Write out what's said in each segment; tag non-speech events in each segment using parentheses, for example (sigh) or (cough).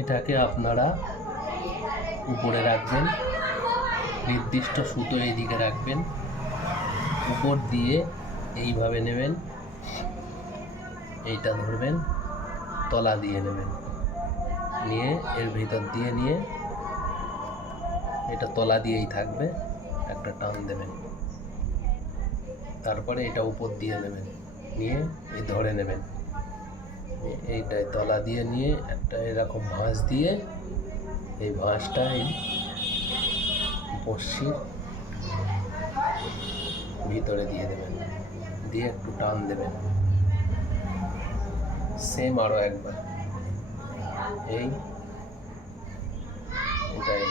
এটাকে আপনারা উপরে রাখবেন, নির্দিষ্ট সুতো এইদিকে রাখবেন, উপর দিয়ে এইভাবে নেবেন, এইটা ধরবেন, তলা দিয়ে নেবেন। নিয়ে এর ভিতর দিয়ে নিয়ে এটা তলা দিয়েই থাকবে, একটা টান দেবেন। তারপরে এটা উপর দিয়ে নেবেন, নিয়ে এই ধরে নেবেন। নিয়ে এইটায় তলা দিয়ে নিয়ে একটা এরকম ভাঁজ দিয়ে এই ভাঁজটা এই বড়শির ভিতরে দিয়ে দেবেন, দিয়ে একটু টান দেবেন। সেম আরও একবার। এই, এটাই।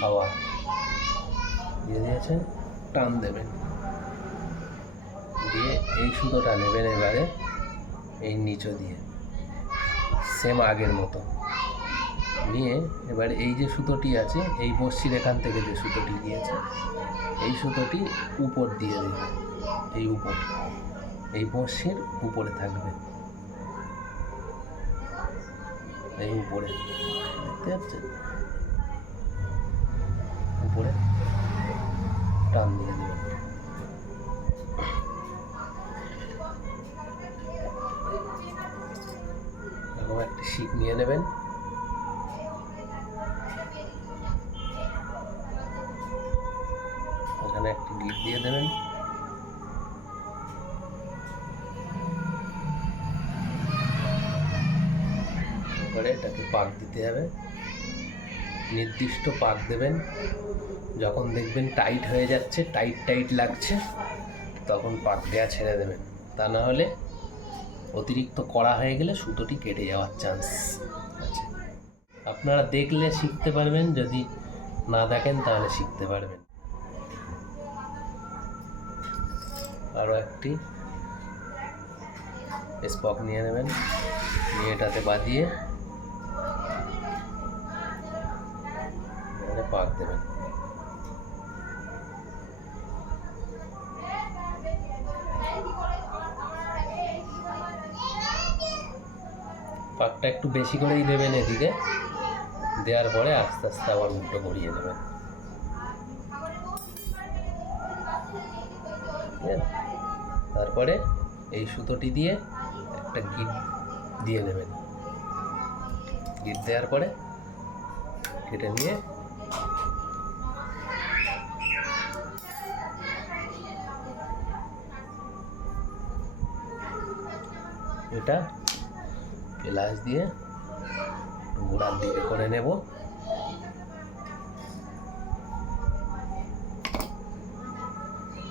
হাওয়া। দিয়ে দিয়েছেন, টান দেবেন। দিয়ে এই সুতোটা নেবেন এবারে, এই নিচো দিয়ে। সেম আগের মতো। নিয়ে এবার এই যে সুতোটি আছে, এই বস্যির এখান থেকে যে সুতোটি গিয়েছে এই সুতোটি উপর দিয়ে দেবে। এই উপর। এই বস্যির উপরে থাকবে। এই উপরে। দেখতে পাচ্ছেন? উপরে টান দিয়ে দেবেন। শিক নিয়ে নেবেন। এখানে একটি গিট দিয়ে দেবেন। এবারে এটাকে পাক দিতে হবে। নির্দিষ্ট পাক দেবেন। যখন দেখবেন টাইট হয়ে যাচ্ছে, টাইট টাইট লাগছে, তখন পাক দেওয়া ছেড়ে দেবেন। তা না হলে অতিরিক্ত করা হয়ে গেলে সুতোটি কেটে যাওয়ার চান্স আছে। আপনারা দেখলে শিখতে পারবেন, যদি না দেখেন তাহলে শিখতে পারবেন। আরও একটি স্পক নিয়ে নেবেন, নিয়ে এটাতে বাঁধিয়ে পাক দেবেন। পাকটা একটু বেশি করেই দেবেন এদিকে। দেওয়ার পরে আস্তে আস্তে আবার উল্টো গড়িয়ে দেবেন? তারপরে এই সুতোটি দিয়ে একটা গিট দিয়ে নেবেন গিট দেওয়ার পরে কেটে নিয়ে পেলাস দিয়ে গোড়ার দিকে করে নেব।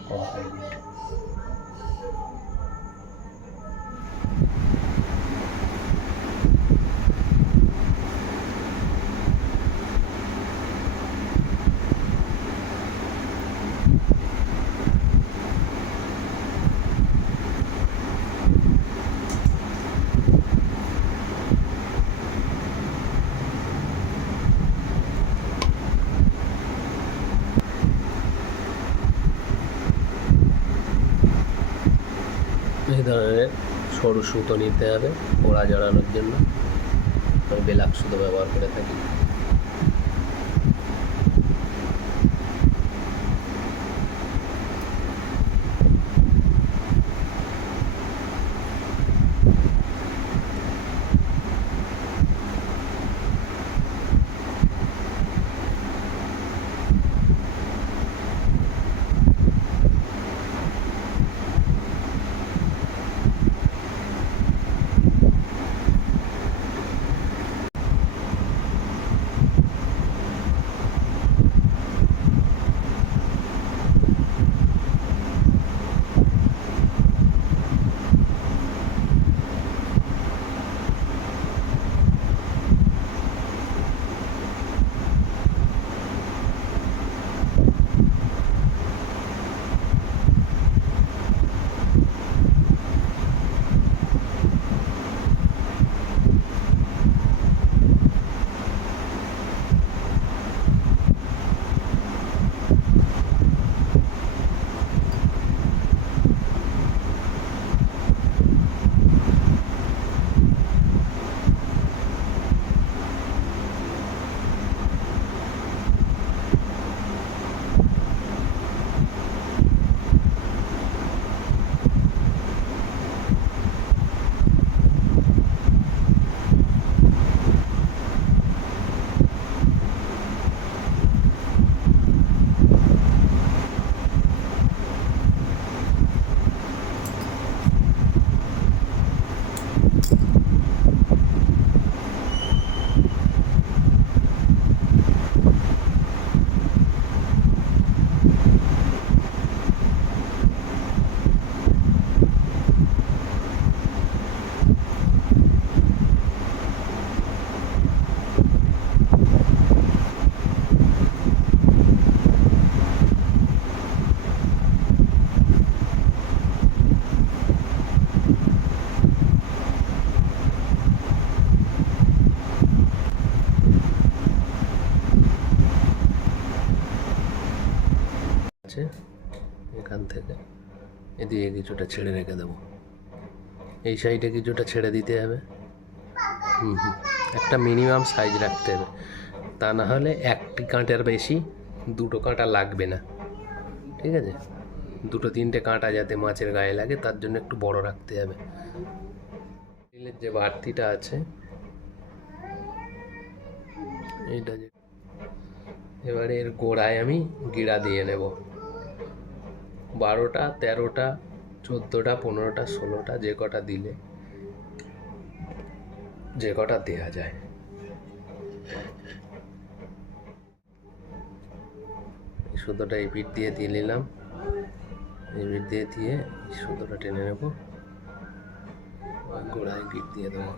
কমপ্লিট এই ধরনের সরু সুতো নিতে হবে ওড়া জড়ানোর জন্য। আমি বেলাক সুতো ব্যবহার করে থাকি। আছে, এখান থেকে। এদিকে কিছুটা ছেড়ে রেখে দেবো। এই সাইডে কিছুটা ছেড়ে দিতে হবে। হুম হুম। একটা মিনিমাম সাইজ রাখতে হবে। তা না হলে একটি কাঁটার বেশি দুটো কাঁটা লাগবে না। ঠিক আছে? দুটো তিনটে কাঁটা যাতে মাছের গায়ে লাগে, তার জন্য একটু বড় রাখতে হবে। রিলের যে বাড়তিটা আছে, এইটা যে এবারে এর গোড়ায় আমি গিড়া দিয়ে নেব। বারোটা, তেরোটা, চোদ্দোটা, পনেরোটা, ষোলোটা, যে কটা দিলে, যে কটা দেয়া যায়। সুতোটা এই পিঠ দিয়ে দিয়ে নিলাম। এই পিঠ দিয়ে দিয়ে সুতোটা টেনে নেব। গোড়ায় গিট দিয়ে দেবো।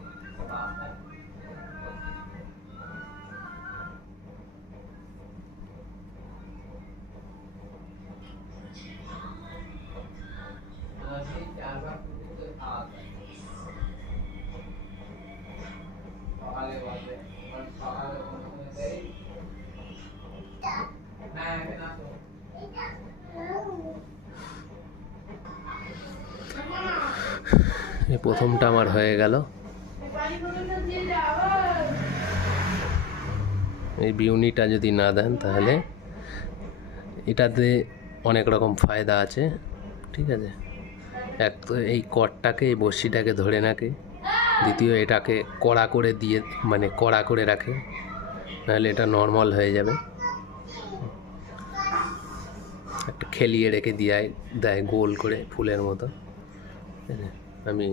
প্রথমটা আমার হয়ে গেল। এই বিউনিটা যদি না দেন তাহলে এটাতে অনেক রকম ফায়দা আছে, ঠিক আছে? এক তো এই কটটাকে, এই বড়শিটাকে ধরে রাখে দ্বিতীয়, এটাকে কড়া করে দিয়ে মানে কড়া করে রাখে। নাহলে এটা নর্মাল হয়ে যাবে। একটা খেলিয়ে রেখে দিয়ে দেয় গোল করে ফুলের মতো? আমি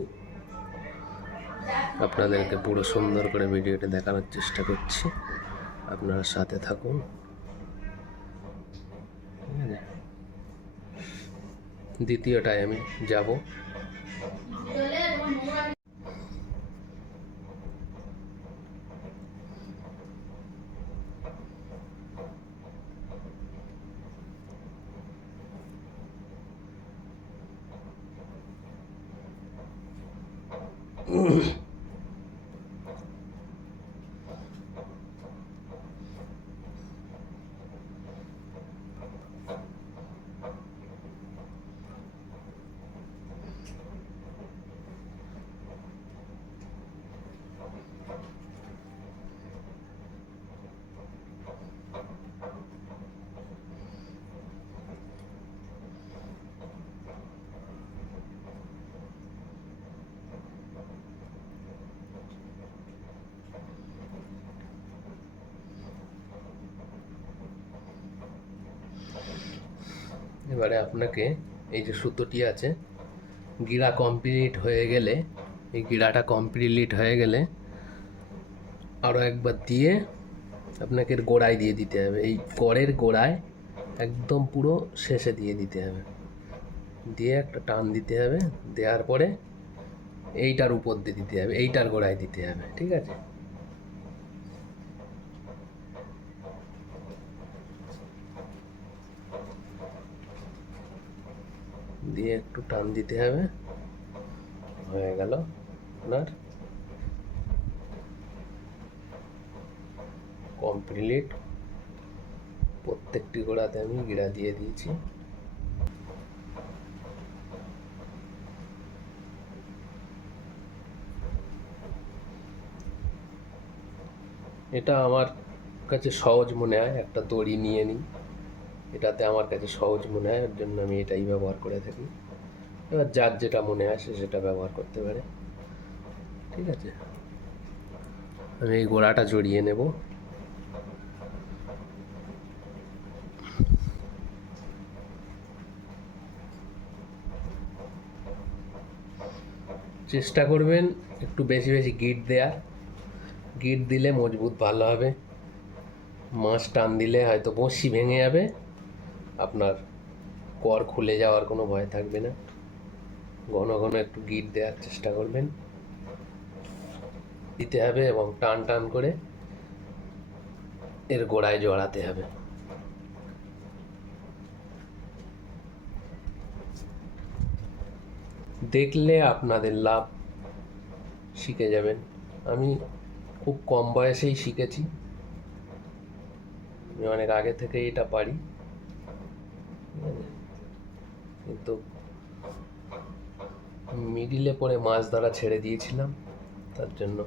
আপনাদেরকে পুরো সুন্দর করে ভিডিওটা দেখানোর চেষ্টা করছি আপনারা সাথে থাকুন? দ্বিতীয়টায় আমি যাব Ugh. (clears throat) এবারে আপনাকে এই যে সুতোটি আছে গিরা কমপ্লিট হয়ে গেলে, এই গিরাটা কমপ্লিট হয়ে গেলে আরও একবার দিয়ে আপনাকে গোড়ায় দিয়ে দিতে হবে। এই করের গোড়ায় একদম পুরো শেষে দিয়ে দিতে হবে। দিয়ে একটা টান দিতে হবে, দেওয়ার পরে এইটার উপর দিয়ে দিতে হবে, এইটার গোড়ায় দিতে হবে, ঠিক আছে? দিয়ে একটু টান দিতে হবে। হয়ে গেল আপনার। কমপ্লিট প্রত্যেকটি গোড়াতে আমি গিরা দিয়ে দিয়েছি। এটা আমার কাছে সহজ মনে হয়, একটা দড়ি নিয়ে নিই। এটাতে আমার কাছে সহজ মনে হয় ওর জন্য আমি এটাই ব্যবহার করে থাকি। এবার যার যেটা মনে আসে সেটা ব্যবহার করতে পারে। ঠিক আছে? আমি এই গোড়াটা জড়িয়ে নেব। চেষ্টা করবেন একটু বেশি বেশি গিট দেওয়ার গিট দিলে মজবুত ভালো হবে। মাছ টান দিলে হয়তো বড়শি ভেঙে যাবে। আপনার কর খুলে যাওয়ার কোনো ভয় থাকবে না। ঘন ঘন একটু গিট দেওয়ার চেষ্টা করবেন। দিতে হবে এবং টান টান করে এর গোড়ায় জড়াতে হবে। দেখলে আপনাদের লাভ শিখে যাবেন। আমি খুব কম বয়সেই শিখেছি। আমি অনেক আগে থেকে এটা পারি। কিন্তু মিডিলে পরে মাছ ধরা ছেড়ে দিয়েছিলাম। তার জন্য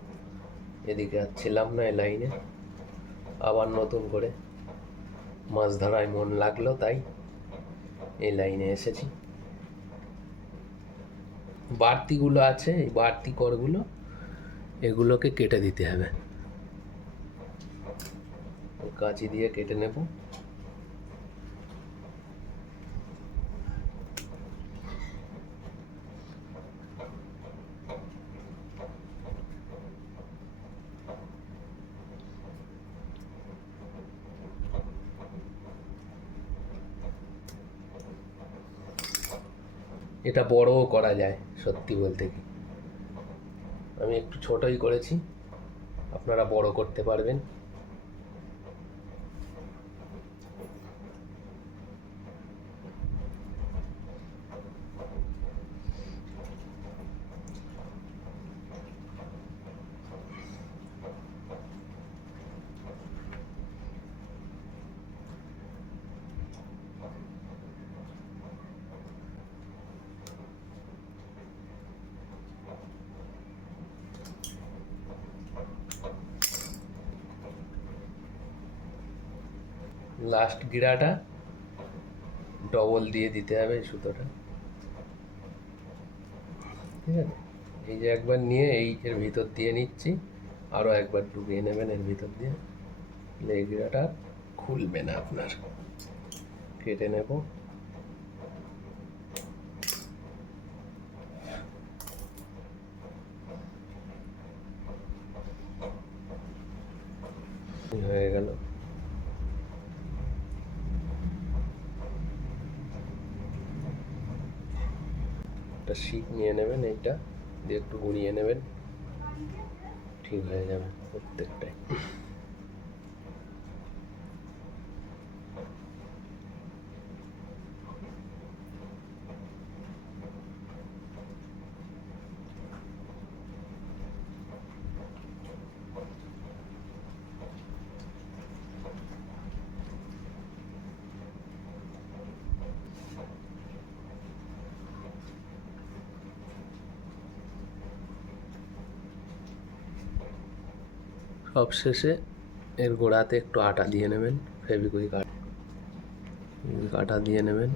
এদিকে আর ছিলাম না এই লাইনে। আবার নতুন করে মাছ ধরায় মন লাগল, তাই এই লাইনে এসেছি। বাড়তিগুলো আছে, এই বাড়তি করগুলো, এগুলোকে কেটে দিতে হবে। কাঁচি দিয়ে কেটে নেব। এটা বড়ও করা যায়, সত্যি বলতে কি। আমি একটু ছোটই করেছি, আপনারা বড় করতে পারবেন। লাস্ট গিরাটা ডবল দিয়ে দিতে হবে সুতোটা। ঠিক আছে? এই যে একবার নিয়ে, এই এর ভিতর দিয়ে নিচ্ছি। আরও একবার ঢুকিয়ে নেবেন এর ভিতর দিয়ে। এই গিরাটা খুলবে না আপনার। কেটে নেব। হয়ে গেল। একটা শীত নিয়ে নেবেন এইটা দিয়ে একটু গুঁড়িয়ে নেবেন। ঠিক হয়ে যাবে প্রত্যেকটাই। সব শেষে এর গোড়াতে একটু আটা দিয়ে নেবেন ফেভিকুইক আটা দিয়ে নেবেন।